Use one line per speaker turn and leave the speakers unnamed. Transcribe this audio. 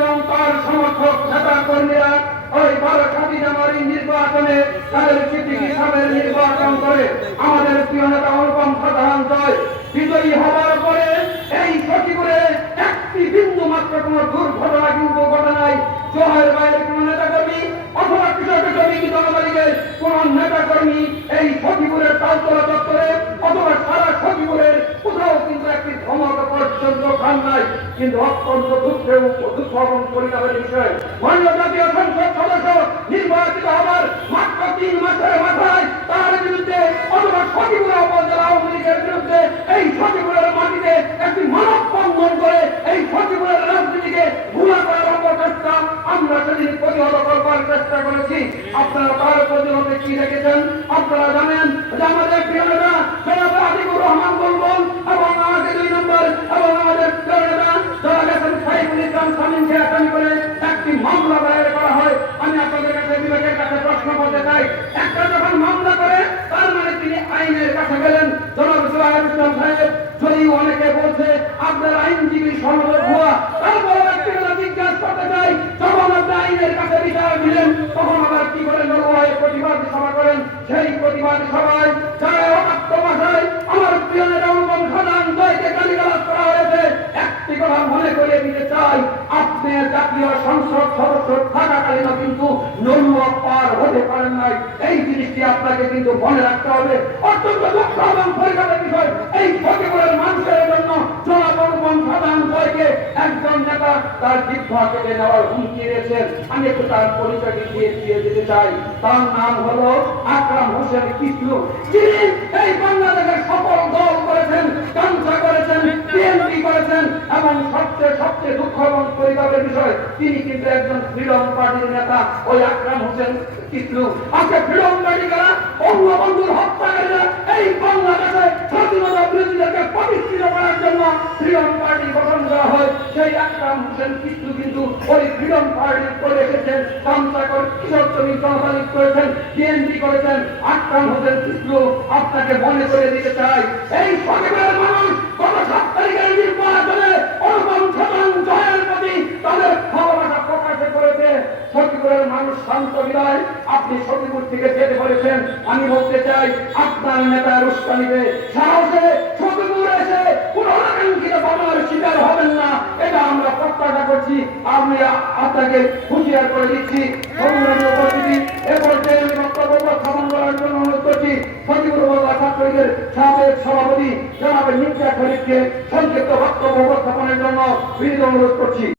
এবং তার সমর্থক নেতা কর্মীরা ওই বারো সাতই জানুয়ারি নির্বাচনে তাদের সিদ্দিকী হিসাবে নির্বাচন করে আমাদের প্রিয় নেতা অনুপম প্রধান জয় বিজয়ী হওয়ার পরে এই সচিবরে একটি বিন্দু মাত্র কোন দুর্ঘটনা কিন্তু ঘটে নাই। জয়ের বাইরে কোন নেতা কর্মী খান নাই, কিন্তু অত্যন্ত দুঃখে দুঃখ এবং পরিতাপের বিষয়। মাননীয় জাতীয় সংসদ সদস্য নির্বাচিত হবার মাত্র তিন মাসের মাথায় তার বিরুদ্ধে অথবা সচিবুরা উপজেলা আওয়ামী লীগের বিরুদ্ধে এই সচিবুরের মাটিতে একটি মানব বন্ধন করে এই সচিবুরের রাজনীতিকে ভুলা করার অপচেষ্টা আমরা সেদিন প্রতিহত করবার চেষ্টা করেছি। আপনারা তার প্রতিহতে কি দেখেছেন? আপনারা জানেন আপনার আইনজীবী সনদ ভুয়া। তারপরে কথা জিজ্ঞাসা করতে চাই, যখন আপনি আইনের কাছে বিচার দিলেন তখন আবার কি করেন? নরওয়ায় প্রতিবাদ সভা করেন। সেই প্রতিবাদ সভায় আমার প্রিয় গালিগালাজ করা হয়েছে, একটি কথা মনে করে দিতে চাই, আপনি জাতীয় সংসদ সদস্য থাকাকালীন কিন্তু নরুয়া পার হতে পারেন নাই। এই জিনিসটি আপনাকে কিন্তু মনে রাখতে হবে। অত্যন্ত দুঃখ এবং পরিবারের বিষয়, এই সচিবের মানুষের জন্য জনাব অনুপম সাধারণ জয়কে একজন নেতা তার জিহ্বা কেটে নেওয়ার হুমকি দিয়েছেন। আমি একটু তার পরিচয়টি দিয়ে দিয়ে দিতে চাই। তার নাম হলো আকরাম হোসেন কিসলু যিনি এই বাংলাদেশের সকল দল করেছেন কাঞ্চা করেছেন, বিএনপি করেছেন এবং সবচেয়ে সবচেয়ে দুঃখ এবং বিষয়, তিনি কিন্তু একজন ফ্রিডম পার্টির নেতা, ওই আকরাম হোসেন কিসলু আজকে ফ্রিডম পার্টি কারা বঙ্গবন্ধুর হত্যাকারীরা এই বাংলাদেশে স্বাধীনতা বিরোধীদেরকে প্রতিষ্ঠিত করার জন্য ফ্রিডম পার্টি গঠন করা হয়। সেই আকরাম হোসেন কিন্তু ওই ফ্রিডম পার্টি করে এসেছেন কামচা করে কৃষক শ্রমিক জনতা করেছেন, বিএনপি করেছেন। আকরাম হোসেন আপনাকে মনে করে দিতে চাই। এই মানুষ সাত নির্বাচনে অনুপম সাধারণ জয়ের প্রতি তাদের ভালোবাসা প্রকাশ করেছে সচিবের মানুষ শান্ত আপনি সচিবুর থেকে যেতে বলেছেন, আমি বলতে চাই, আপনার নেতা রুস্তানিতে সাহসে সচিবুর এসে কোন বাবার শিকার হবেন না, এটা আমরা প্রত্যাশা করছি। আমি আপনাকে হুঁশিয়ার করে দিচ্ছি সভাপতি জনাবের নিত্যা খরিদকে সংক্ষিপ্ত বক্তব্য উপস্থাপনের জন্য অনুরোধ করছি।